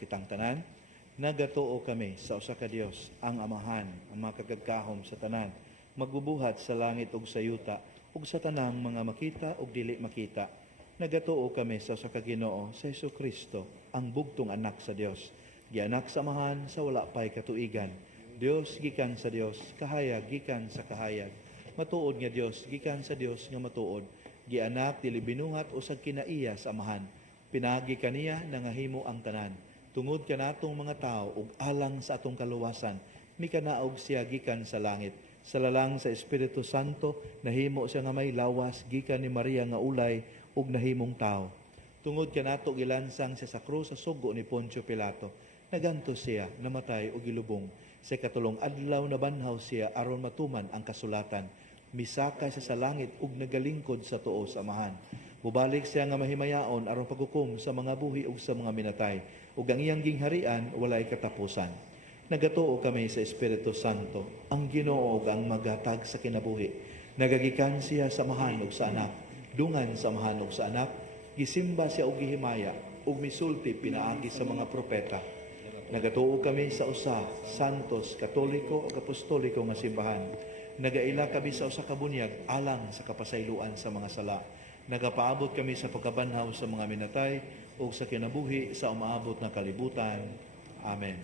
kitang tanan, nagatuo kami sa usa ka Dios, ang Amahan, ang mga kagagkahom sa tanan, magbubuhat sa langit ug sa yuta, ug sa tanang mga makita ug dili makita. Nagatuo kami sa usa ka Ginoo, sa Hesukristo, ang bugtong anak sa Dios, gianak sa Amahan sa wala pay katuigan. Dios gikan sa Dios, kahayag gikan sa kahayag. Matuod nga Dios gikan sa Dios nga matuod. Gianak dili binuhat usag kinaiya sa Amahan. Pinagi kaniya nangahimo ang tanan. Tungod kanatong mga tao ug alang sa atong kaluwasan, mikanaog siya gikan sa langit. Sa lalang sa Espiritu Santo, nahimo siya nga may lawas gikan ni Maria nga ulay ug nahimong tao. Tungod kanato gilansang siya sa krus sa sugo ni Poncio Pilato. Naganto siya, namatay ug gilubong. Sa katulong adlaw na banhaw siya aron matuman ang kasulatan. Misakay siya sa langit ug nagalingkod sa tuo sa Amahan. Mubalik siya nga mahimayaon aron paghukom sa mga buhi ug sa mga minatay. Ug ang iyang gingharian walay katapusan. Nagatuo kami sa Espiritu Santo, ang Ginoo ug ang maghatag sa kinabuhi. Nagagikan siya sa Amahan ug sa Anak. Dungan sa Amahan ug sa Anak, gisimba siya ug gihimaya ug misulti pinaagi sa mga propeta. Nagatuo kami sa usa, santos, katoliko ug apostoliko nga simbahan. Nagaila kami sa usa ka bunyag alang sa kapasayloan sa mga sala. Nagapaabot kami sa pagkabanhaw sa mga minatay ug sa kinabuhi sa umaabot na kalibutan. Amen.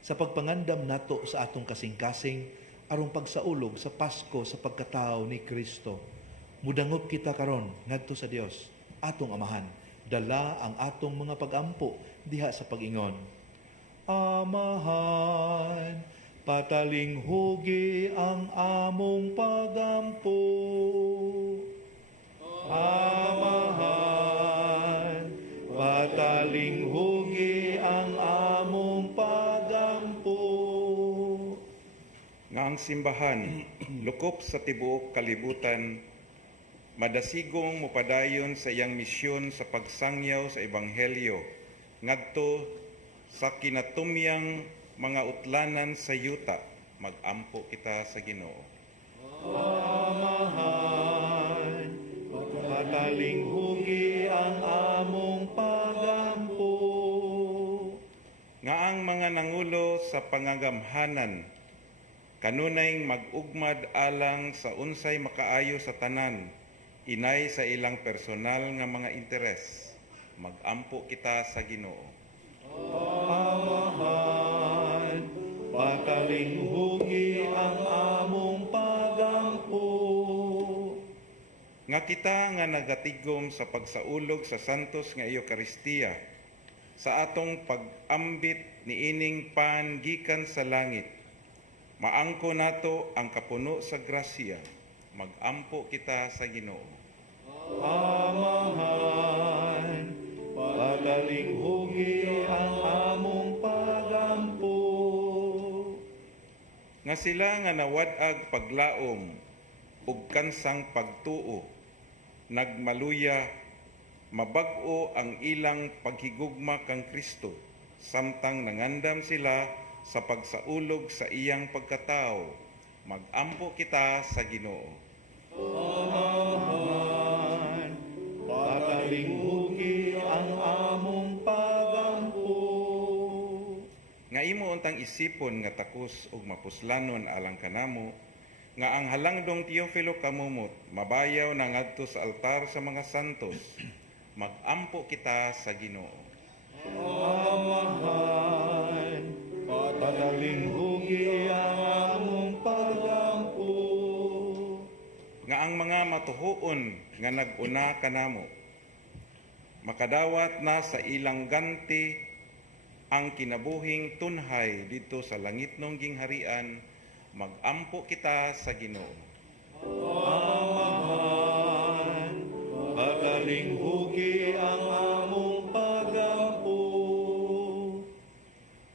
Sa pagpangandam nato sa atong kasing-kasing aron pagsaulog sa Pasko sa pagkatao ni Kristo, mudangop kita karon ngadto sa Dios, atong Amahan. Dala ang atong mga pag-ampo diha sa pag-ingon. Amahan, pataling hugi ang among pagampo. Amahan, pataling hugi ang among pagampo. Nga ang simbahan, lukop sa tibuok kalibutan, madasigong mupadayon sa iyang misyon sa pagsangyaw sa Ebanghelyo, ngadto sa kinatumyang mga utlanan sa yuta, mag-ampo kita sa Ginoo. Amahan, pataling hugi ang among pagampo. Nga ang mga nangulo sa pangagamhanan, kanunay mag-ugmad alang sa unsay makaayo sa tanan, inay sa ilang personal nga mga interes, mag-ampo kita sa Ginoo. Amahan, pataling hugi ang among pagampo. Nga kita nga nagatigom sa pagsaulog sa santos nga Eucharistia, sa atong pag-ambit ni ining pan gikan sa langit, maangko nato ang kapuno sa grasya, mag-ampo kita sa Ginoo. Amahan, pataling hugi ang among pagampo. Nga sila nga nawadag paglaom ug kansang pagtuo, nagmaluya, mabag-o ang ilang paghigugma kang Kristo, samtang nangandam sila sa pagsaulog sa iyang pagkatao, mag-ampo kita sa Ginoo. Amahan, pataling hugi ang among pagampo. Nga imo untang isipon nga takos ug mapuslanon alang kanamo, nga ang halangdong Teofilo kamumot, mabayaw na ngadto sa altar sa mga santos, mag-ampo kita sa Ginoo. Amahan, pataling hugi ang among pagampo. Nga ang mga matuhuon nga nag-una kanamo, makadawat na sa ilang ganti ang kinabuhing tunhay dito sa langitnong gingharian, mag-ampo kita sa Ginoo. Amahan, pataling hugi ang among pagampo.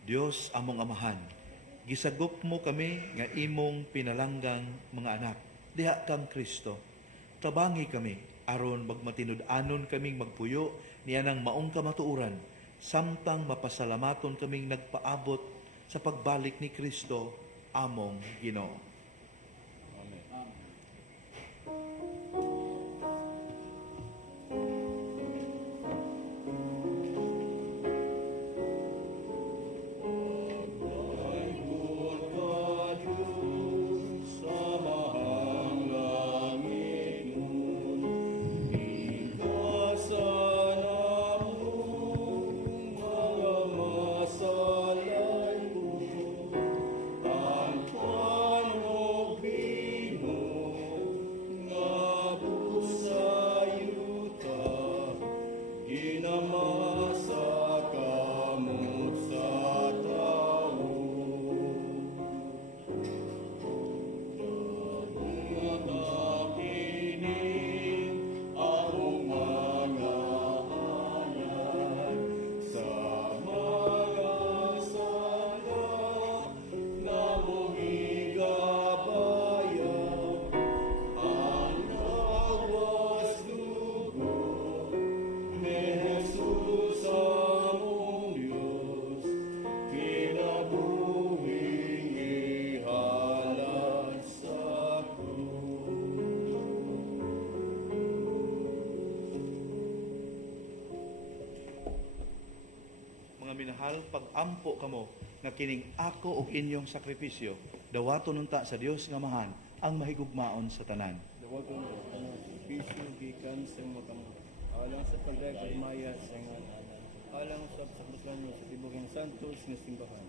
Dios among Amahan, gisagop mo kami nga imong pinalanggang mga anak. Diha kang Kristo. Tabangi kami aron magmatinud-anon kaming magpuyo niya ng maong kamatuuran, samtang mapasalamaton kaming nagpaabot sa pagbalik ni Kristo among Ginoo. Amen. minahal, pag-ampo kamo nga kining ako ug inyong sakripisyo dawaton unta sa Dios nga Amahan ang mahigugmaon sa tanan. Dawaton ko ang sakripisyo gikan sa mga kamo. Alang sa pagdagmaya sa ngalan. Alang sa sakripisyo sa tibok santos nga simbahan.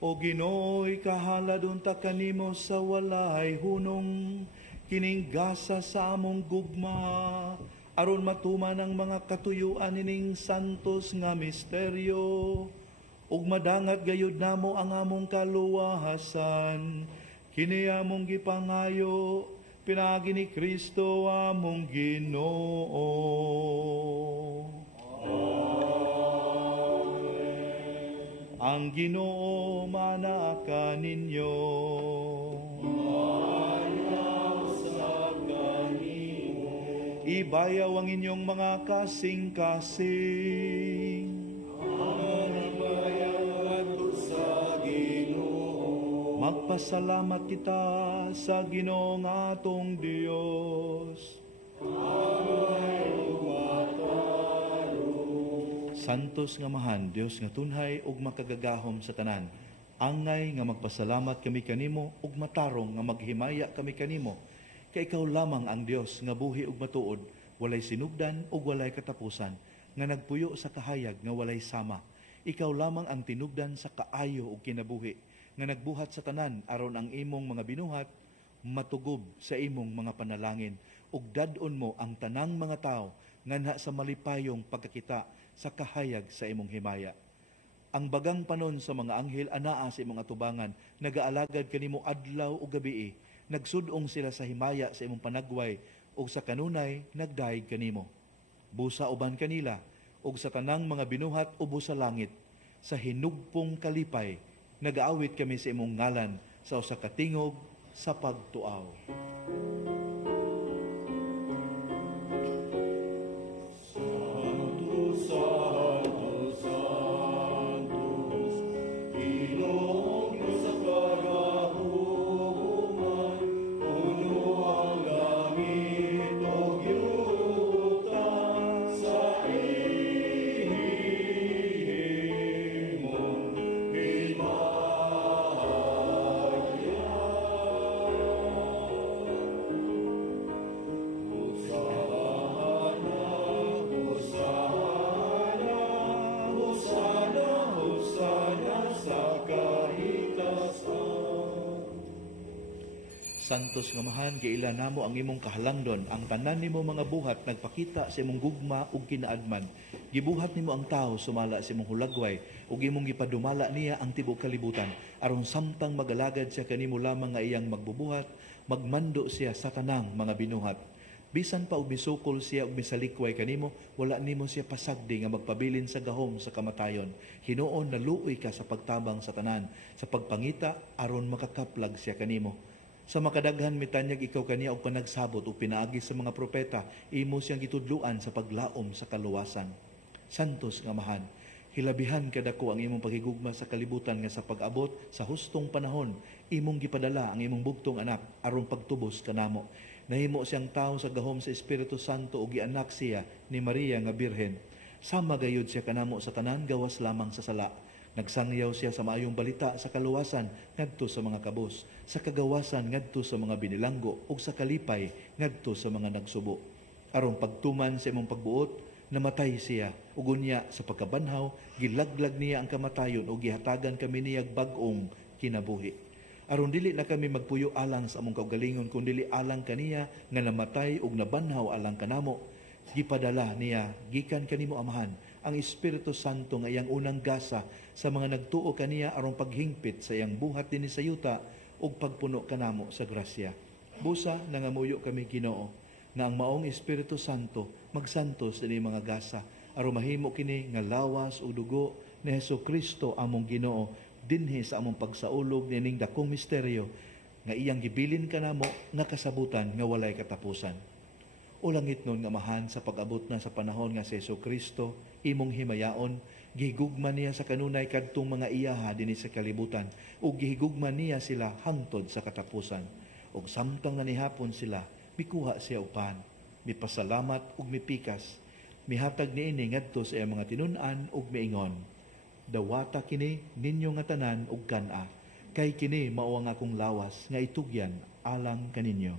O Ginoo'y kahalad unta kanimo sa walay hunong kining gasa sa among gugma aron matuman ang mga katuyuan ining santos nga misteryo ug madangat gayud namo ang among kaluwahasan kini among gipangayo pinagi ni Kristo among Ginoo. Ang Ginoo manaka ninyo. Ibayaw ang inyong mga kasing-kasing. Magpasalamat kita sa Ginoo nga atong Dios. Santos nga Amahan, Dios nga tunhay ug makagagahom sa tanan. Angay nga magpasalamat kami kanimo ug matarong nga maghimaya kami kanimo. Kay ikaw lamang ang Dios nga buhi ug matuod, walay sinugdan ug walay katapusan, nga nagpuyo sa kahayag nga walay sama. Ikaw lamang ang tinugdan sa kaayo ug kinabuhi, nga nagbuhat sa tanan aron ang imong mga binuhat matugob sa imong mga panalangin ug dadon mo ang tanang mga tao nganha sa malipayong pagkakita sa kahayag sa imong himaya. Ang bagang panon sa mga anghel anaa sa imong atubangan, nagaalagad kanimo adlaw ug gabii, nagsudong sila sa himaya sa imong panagway ug sa kanunay nagdaig kanimo. Busa uban kanila ug sa tanang mga binuhat ubo sa langit, sa hinugpong kalipay nagaawit kami sa imong ngalan sa usa ka tingog sa pagtuaw. Santos nga Amahan, giila namo ang imong kahalangdon, ang tanan nimo mga buhat nagpakita sa imong gugma ug kinaadman. Gibuhat nimo ang tawo sumala sa imong hulagway ug imong gipadumala niya ang tibuok kalibutan aron samtang magalagad siya kanimo lamang nga iyang magbubuhat, magmando siya sa tanang mga binuhat. Bisan pa og misukol siya og misalikway kanimo, wala nimo siya pasagdi nga magpabilin sa gahom sa kamatayon. Hinuon na luoy ka sa pagtabang sa tanan, sa pagpangita aron makakaplag siya kanimo. Sa makadaghan mitanyag ikaw kaniya og panagsabot o pinaagi sa mga propeta, imo siyang gitudluan sa paglaom sa kaluwasan. Santos nga Amahan, hilabihan kadako ang imong paghigugma sa kalibutan nga sa pag-abot sa hustong panahon, imong gipadala ang imong bugtong anak aron pagtubos kanamo. Nahimo siyang tawo sa gahom sa Espiritu Santo ug gianak siya ni Maria nga Birhen. Sama gayud siya kanamo sa tanan gawas lamang sa sala. Nagsangyaw siya sa maayong balita sa kaluwasan ngadto sa mga kabos, sa kagawasan ngadto sa mga binilanggo ug sa kalipay ngadto sa mga nagsubo. Aron pagtuman sa imong pagbuot, namatay siya ug unya sa pagkabanhaw gilaglag niya ang kamatayon ug gihatagan kami niyag bag-ong kinabuhi. Aron dili na kami magpuyo alang sa among kaugalingon kundi alang kaniya nga namatay ug nabanhaw alang kanamo, gipadala niya gikan kanimo Amahan ang Espiritu Santo nga iyang unang gasa sa mga nagtuo kaniya aron paghingpit sa iyang buhat dinhi sa yuta ug pagpuno kanamo sa grasya. Busa nangamuyo kami Ginoo nga ang maong Espiritu Santo magsantos dinhi mga gasa aron mahimo kini nga lawas ug dugo ni Hesukristo among Ginoo dinhi sa among pagsaulog nining dakong misteryo nga iyang gibilin kanamo nga kasabutan nga walay katapusan. Ulangit nun nga Amahan sa pag-abot na sa panahon nga si Hesukristo imong himayaon, gihigugman niya sa kanunay kadtong mga iyaha dinhi sa kalibutan ug gihigugman niya sila hangtod sa katapusan. Ug samtang nanihapon sila, mikuha siya upan, mipasalamat ug mipikas, Mihatag niini ngadto sa iyang mga tinun-an ug miingon, dawata kini ninyo nga tanan ug kan-a, kay kini mao ang akong lawas nga itugyan alang kaninyo.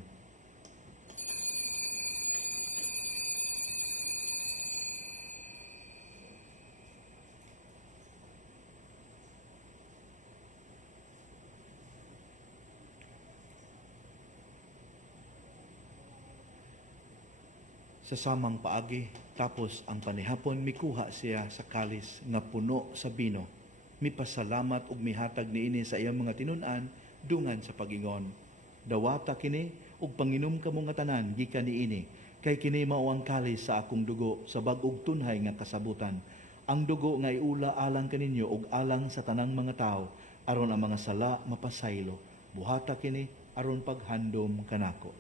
Sa samang paagi, tapos ang panihapon mikuha siya sa kalis nga puno sa bino. Mipasalamat ug mihatag niini sa iyang mga tinun-an dungan sa pagingon. Dawata kini ug panginom kamo nga tanan gikan niini, kay kini mao ang kalis sa akong dugo sa bag-og tunhay nga kasabutan. Ang dugo nga iula alang kaninyo ug alang sa tanang mga tao aron ang mga sala mapasaylo. Buhata kini aron paghandom kanako.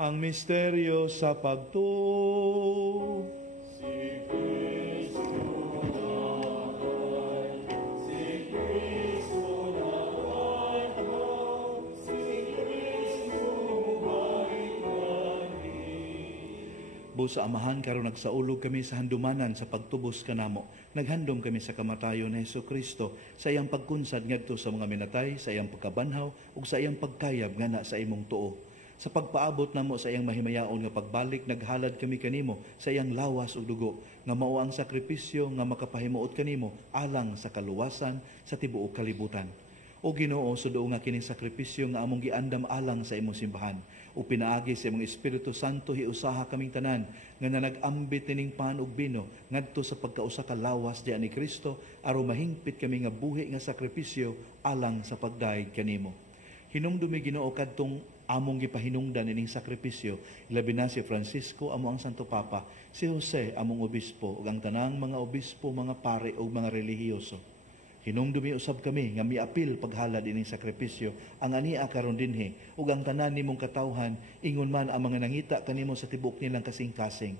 Ang misteryo sa pagtuo. Busa amahan karon nagsaulog kami sa handumanan sa pagtubos kanamo. Naghandom kami sa kamatayon ni Hesukristo sa iyang pagkunsad ngadto sa mga minatay, sa iyang pagkabanhaw ug sa iyang pagkayab ngana sa imong tuo. Sa pagpaabot namo sa iyang mahimayaon nga pagbalik, naghalad kami kanimo sa iyang lawas ug dugo, nga mao ang sakripisyo nga makapahimuot kanimo alang sa kaluwasan sa tibuok kalibutan. O Ginoo, sudo nga kining sakripisyo nga among giandam alang sa imong simbahan, o pinaagi sa imong Espiritu Santo hiusaha kaming tanan nga nanag-ambit nining pan ug bino ngadto sa pagkausa ka lawas diha ni Kristo aron mahingpit kami nga buhi nga sakripisyo alang sa pagdaig kanimo. Hinumdumi Ginoo kadtong among gipahinungdan ining sakripisyo, ilabi na si Francisco amo ang Santo Papa, si Jose among obispo ug ang tanang mga obispo, mga pare ug mga relihiyoso. Hinumdumi usab kami nga miapil paghalad ining sakripisyo ang ania karon dinhi ug ang tanan nimong katawhan ingon man ang mga nangita kanimo sa tibuok nilang kasing-kasing.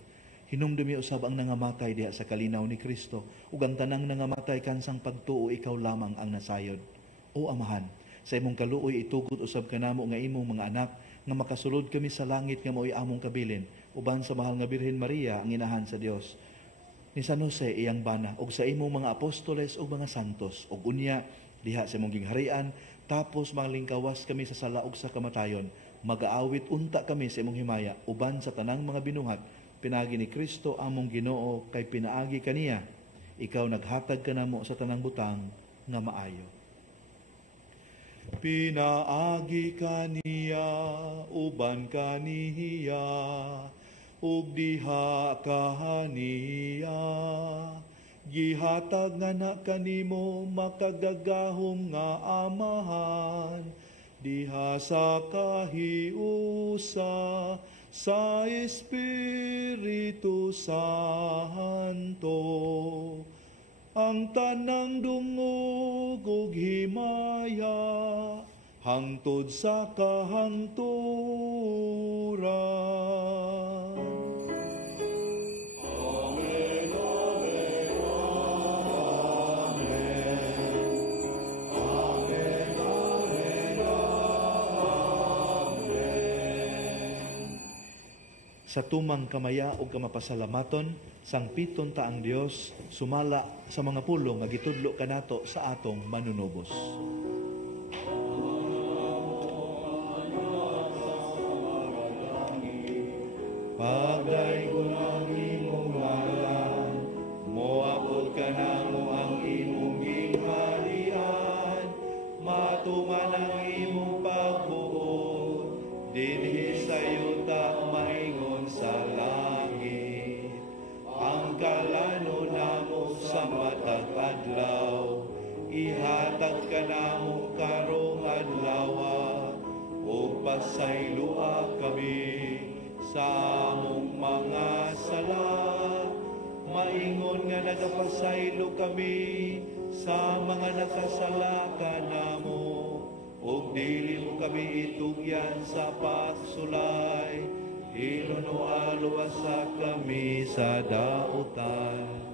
Hinumdumi usab ang nangamatay diha sa kalinaw ni Kristo ug ang tanang nangamatay kansang pagtuo ikaw lamang ang nasayod. O Amahan, sa imong kaluoy itugot usab kanamo nga imong mga anak nga makasulod kami sa langit nga mao'y among kabilin uban sa mahal nga Birhen Maria ang inahan sa Dios, ni San Jose iyang bana ug sa imong mga apostoles ug mga santos ug unya diha sa imong gingharian, tapos malingkawas kami sa sala ug sa kamatayon, magaawit unta kami sa imong himaya uban sa tanang mga binuhat. Pinaagi ni Kristo among Ginoo, kay pinaagi kaniya ikaw naghatag kanamo sa tanang butang nga maayo. Pinaagi kaniya uban kaniya ug diha kaniya gihatag nga na kanimo makagagahom nga Amahan diha sa kahiusa sa Espiritu Santo. Ang tanang dungog ug himaya hangtod sa kahangturan. Amen, amen, amen. Amen, amen, amen. Sa tumang kamaya ug kamapasalamaton, sang piton ta ang Dios sumala sa mga pulong nga gitudlo kanato sa atong manunubos. Pagdaygon ang imong ngalan, moabot ka namo ang imong gingharian, matuman ang imong pagbuot, dinhi sa yuta maingon sa langit. Ang kalano namo sa matag adlaw, ihatag ka namo karong adlaw, ug pasaylua kami sa among mga sala. Maingon nga nagapasaylo kami sa mga nakasala kanamo, ug dili mo kami itugyan sa pagsulay, Inunualuwasa kami sa dautan.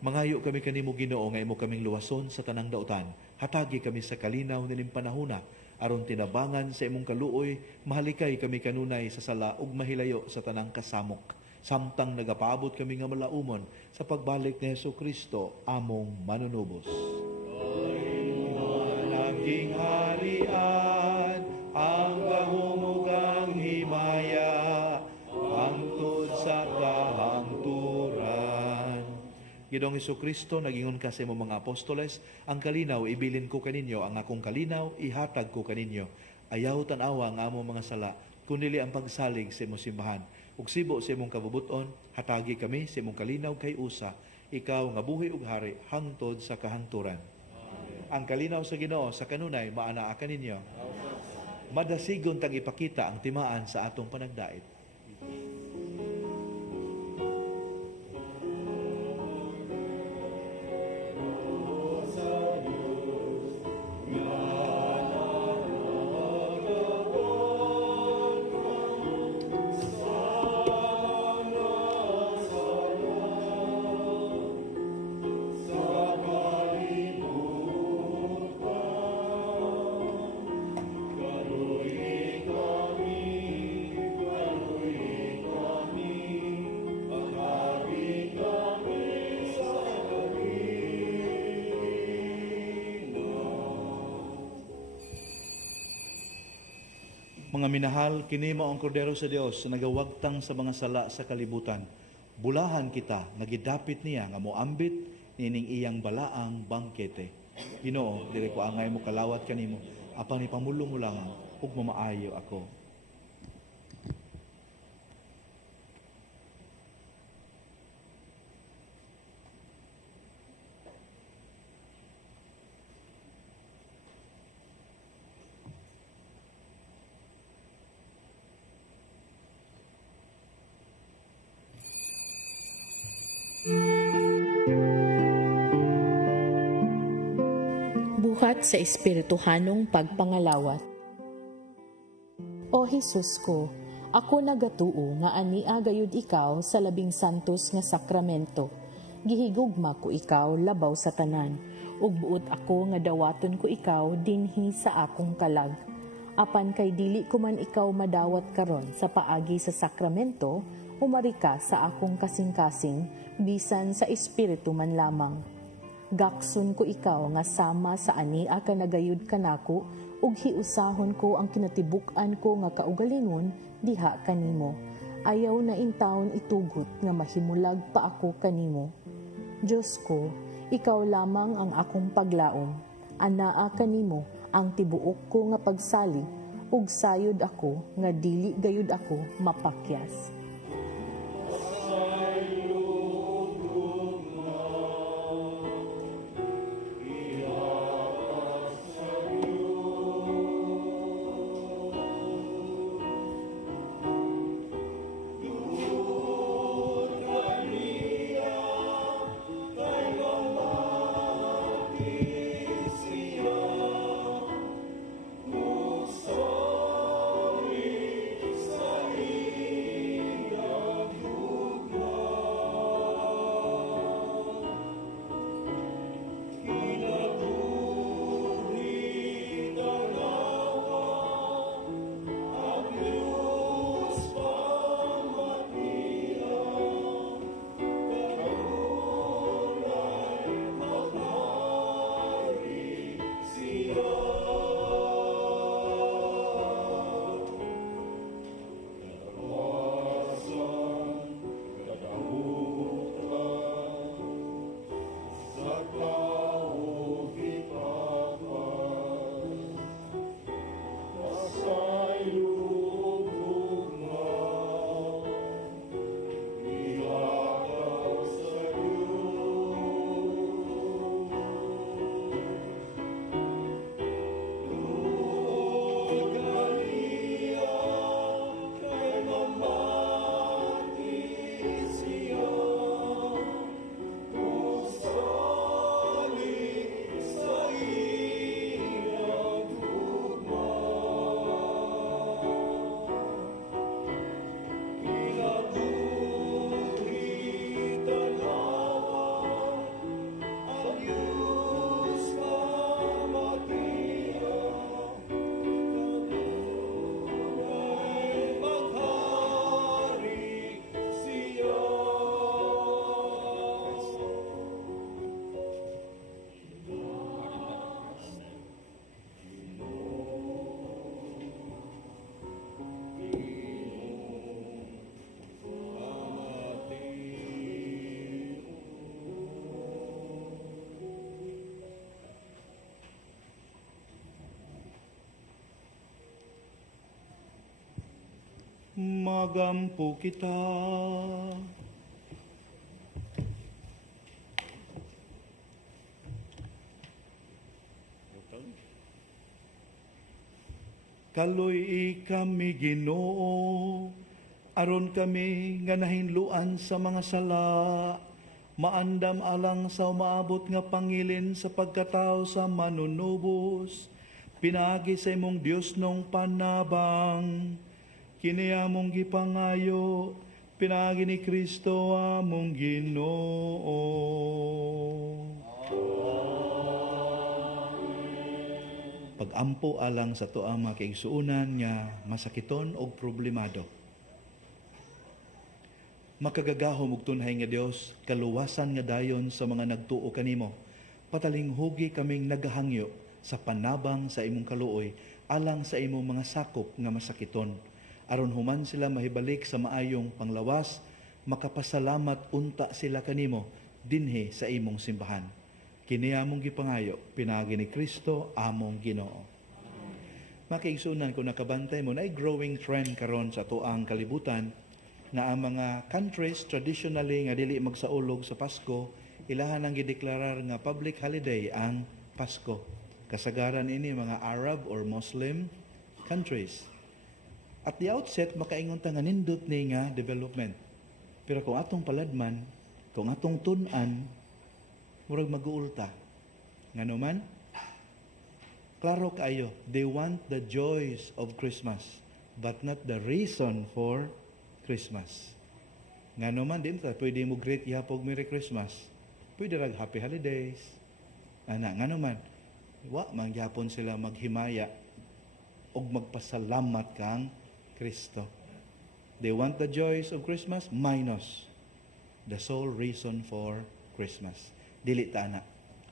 Mangayo kami kanimo Ginoo nga imo kaming luwason sa tanang dautan. Hatagi kami sa kalinaw nining panahona aron tinabangan sa imong kaluoy, mahalikay kami kanunay sa sala ug mahilayo sa tanang kasamok. Samtang nagapaabot kami nga malaumon sa pagbalik ni Hesukristo among manunubos. Naging harian ang kahumugang himaya hangtod sa kahangturan. Ginoong Hesukristo, nagingon ka sa imong mga apostoles, ang kalinaw ibilin ko kaninyo, ang akong kalinaw ihatag ko kaninyo. Ayaw tanawa ang among mga sala, kunili ang pagsalig sa imong simbahan. Ug sibo sa imong kabubuton, hatagi kami sa imong kalinaw kay usa, ikaw nga buhi ug hari hangtod sa kahangturan. Ang kalinaw sa Ginoo sa kanunay maanaa kaninyo. Madasigon tang ipakita ang timaan sa atong panagdait. Mga minahal, kini mao ang kordero sa Dios na nagawagtang sa mga sala sa kalibutan. Bulahan kita, nagidapit niya nga moambit nining iyang balaang bangkete. Ginoo, dili ko angay mo kalawat kanimo, apan ipamulong mo lang ug mamaayo ako. Buhat sa espirituhanong pagpangalawat. O Jesus ko, ako nagatuo nga ania gayud ikaw sa labing santos nga sakramento. Gihigugma ko ikaw labaw sa tanan, ug buot ako nga dawaton ko ikaw dinhi sa akong kalag. Apan kay dili ko man ikaw madawat karon sa paagi sa sakramento, umari ka sa akong kasing-kasing, bisan sa espiritu man lamang. Gakson ko ikaw nga sama sa ania ka nagayud kanako, ug hiusahon ko ang kinatibuk-an ko nga kaugalingon diha kanimo. Ayaw na intawon itugot nga mahimulag pa ako kanimo. Diyos ko, ikaw lamang ang akong paglaom. Anaa kanimo ang tibuok ko nga pagsali, ug sayod ako nga dili gayud ako mapakyas. magampo kita. Kaloy kami Ginoo, aron kami nga nahinluan sa mga sala, maandam alang sa umaabot nga pangilin sa pagkatao sa manunubos, pinagi sa imong Dios nung panabang, kiniyamong gipangayo, pinagi ni Kristo among Ginoo. Pag-ampo alang sa tuang mga kaigsuunan nga masakiton o problemado. Makagagahom og tunhay nga Dios, kaluwasan nga dayon sa mga nagtuo kanimo. Patalinghugi kaming nagahangyo sa panabang sa imong kaluoy alang sa imong mga sakop nga masakiton. Aron human sila mahibalik sa maayong panglawas, makapasalamat unta sila kanimo dinhi sa imong simbahan. Kini among gipangayo, pinagi ni Kristo among Ginoo. Makaigsunan kung nakabantay mo na ay growing trend karon sa tuang kalibutan na ang mga countries traditionally nga dili magsaulog sa Pasko, ilahan ang gideklarar nga public holiday ang Pasko. Kasagaran ini mga Arab or Muslim countries. At the outset, makaingon ta nga nindot ni nga development. Pero kung atong paladman, kung atong tun-an, murag mag-uulta. Ngano man? Klaro kayo, they want the joys of Christmas, but not the reason for Christmas. Ngano man, din ta, pwede mo greet ihapog Merry Christmas. Pwede rag Happy Holidays. Ngano man, wa man gyapon sila maghimaya og magpasalamat kang Kristo. They want the joys of Christmas minus the sole reason for Christmas. Dili ta na.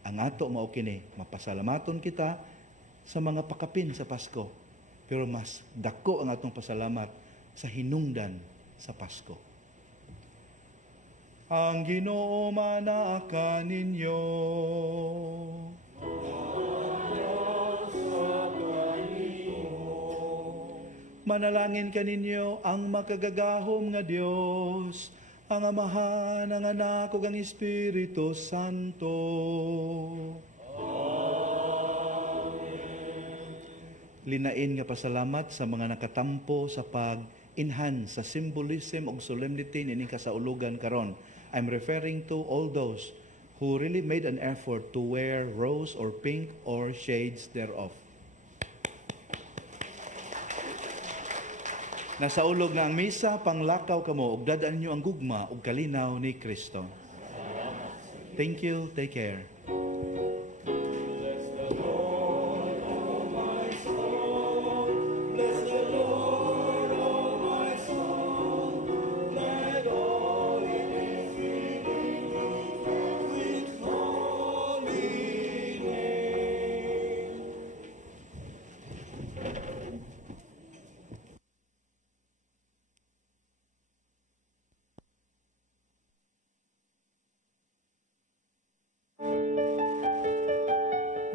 Ang ato mao kini, mapasalamaton kita sa mga pakapin sa Pasko. Pero mas dako ang atong pasalamat sa hinungdan sa Pasko. Ang Ginoo manaka ninyo. Manalangin kaninyo ang makagagahom nga Dios, ang Amahan, ang Anak, ug ang Espiritu Santo. Amen. Linain nga pasalamat sa mga nakatampo sa pag-enhance sa symbolism ug solemnity nini kasaulugan karon. I'm referring to all those who really made an effort to wear rose or pink or shades thereof. Nasaulog na ang misa, panglakaw kamo, ug dadaan nyo ang gugma ug kalinaw ni Kristo. Thank you, take care.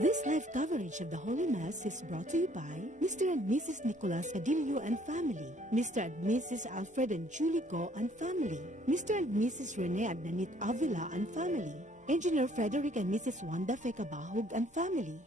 This live coverage of the Holy Mass is brought to you by Mr. and Mrs. Nicolas Cadillo and family, Mr. and Mrs. Alfred and Julie Go and family, Mr. and Mrs. Rene and Nanit Avila and family, Engineer Frederick and Mrs. Wanda Fekabahog and family.